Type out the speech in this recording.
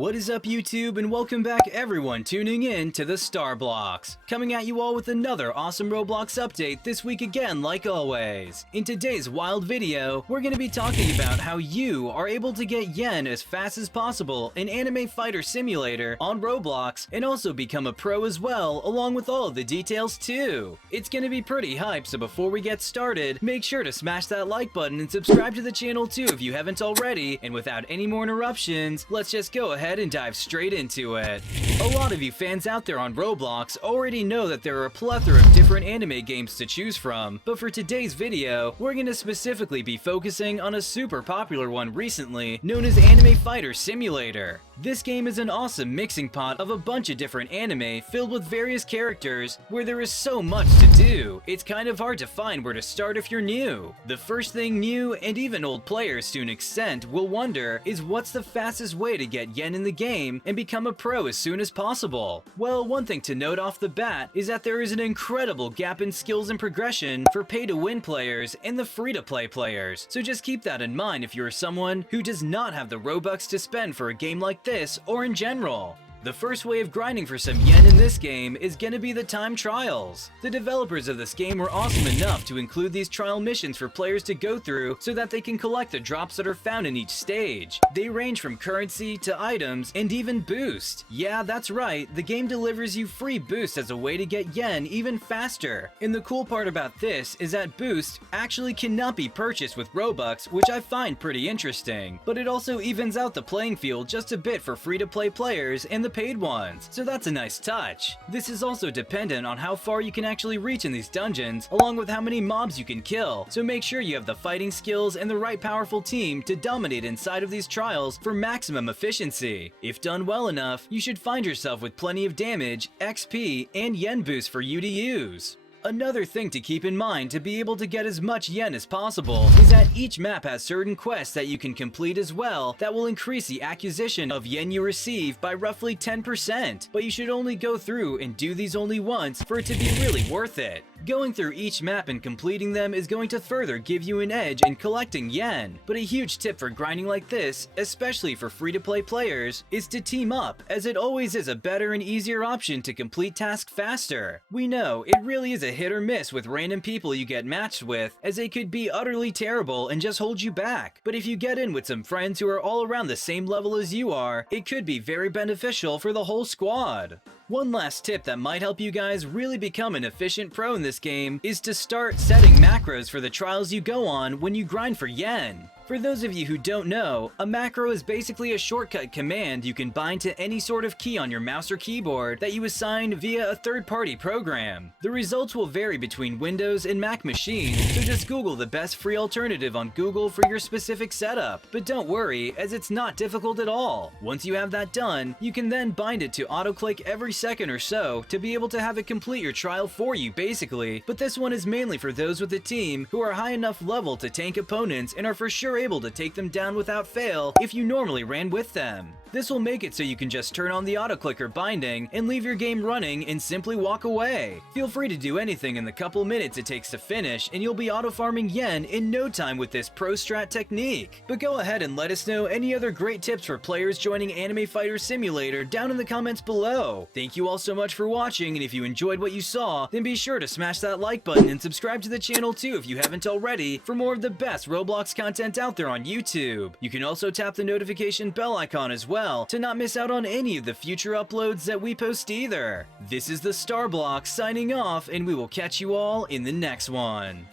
What is up, YouTube, and welcome back everyone tuning in to the StarBlox. Coming at you all with another awesome Roblox update this week again, like always. In today's wild video, we're going to be talking about how you are able to get yen as fast as possible in Anime Fighter Simulator on Roblox, and also become a pro as well, along with all of the details too. It's going to be pretty hype, so before we get started, make sure to smash that like button and subscribe to the channel too if you haven't already, and without any more interruptions, let's just go ahead and dive straight into it. A lot of you fans out there on Roblox already know that there are a plethora of different anime games to choose from, but for today's video, we're going to specifically be focusing on a super popular one recently known as Anime Fighter Simulator. This game is an awesome mixing pot of a bunch of different anime filled with various characters where there is so much to do, it's kind of hard to find where to start if you're new. The first thing new, and even old players to an extent, will wonder is what's the fastest way to get yen in the game and become a pro as soon as possible? Well, one thing to note off the bat is that there is an incredible gap in skills and progression for pay-to-win players and the free-to-play players, so just keep that in mind if you're someone who does not have the Robux to spend for a game like this or in general. The first way of grinding for some yen in this game is gonna be the time trials. The developers of this game were awesome enough to include these trial missions for players to go through so that they can collect the drops that are found in each stage. They range from currency to items and even boost. Yeah, that's right, the game delivers you free boost as a way to get yen even faster. And the cool part about this is that boost actually cannot be purchased with Robux, which I find pretty interesting. But it also evens out the playing field just a bit for free-to-play players and the paid ones, so that's a nice touch. This is also dependent on how far you can actually reach in these dungeons, along with how many mobs you can kill, so make sure you have the fighting skills and the right powerful team to dominate inside of these trials for maximum efficiency. If done well enough, you should find yourself with plenty of damage, XP, and yen boost for you to use. Another thing to keep in mind to be able to get as much yen as possible is that each map has certain quests that you can complete as well that will increase the acquisition of yen you receive by roughly 10%, but you should only go through and do these only once for it to be really worth it. Going through each map and completing them is going to further give you an edge in collecting yen, but a huge tip for grinding like this, especially for free-to-play players, is to team up, as it always is a better and easier option to complete tasks faster. We know, it really is a hit or miss with random people you get matched with, as they could be utterly terrible and just hold you back, but if you get in with some friends who are all around the same level as you are, it could be very beneficial for the whole squad. One last tip that might help you guys really become an efficient pro in this game is to start setting macros for the trials you go on when you grind for yen. For those of you who don't know, a macro is basically a shortcut command you can bind to any sort of key on your mouse or keyboard that you assign via a third-party program. The results will vary between Windows and Mac machines, so just Google the best free alternative on Google for your specific setup. But don't worry, as it's not difficult at all. Once you have that done, you can then bind it to auto-click every second or so to be able to have it complete your trial for you basically, but this one is mainly for those with a team who are high enough level to tank opponents and are for sure able to take them down without fail if you normally ran with them. This will make it so you can just turn on the auto-clicker binding and leave your game running and simply walk away. Feel free to do anything in the couple minutes it takes to finish and you'll be auto-farming yen in no time with this pro strat technique. But go ahead and let us know any other great tips for players joining Anime Fighter Simulator down in the comments below. Thank you all so much for watching, and if you enjoyed what you saw, then be sure to smash that like button and subscribe to the channel too if you haven't already for more of the best Roblox content out there on YouTube. You can also tap the notification bell icon as well to not miss out on any of the future uploads that we post either. This is the StarBlox signing off, and we will catch you all in the next one.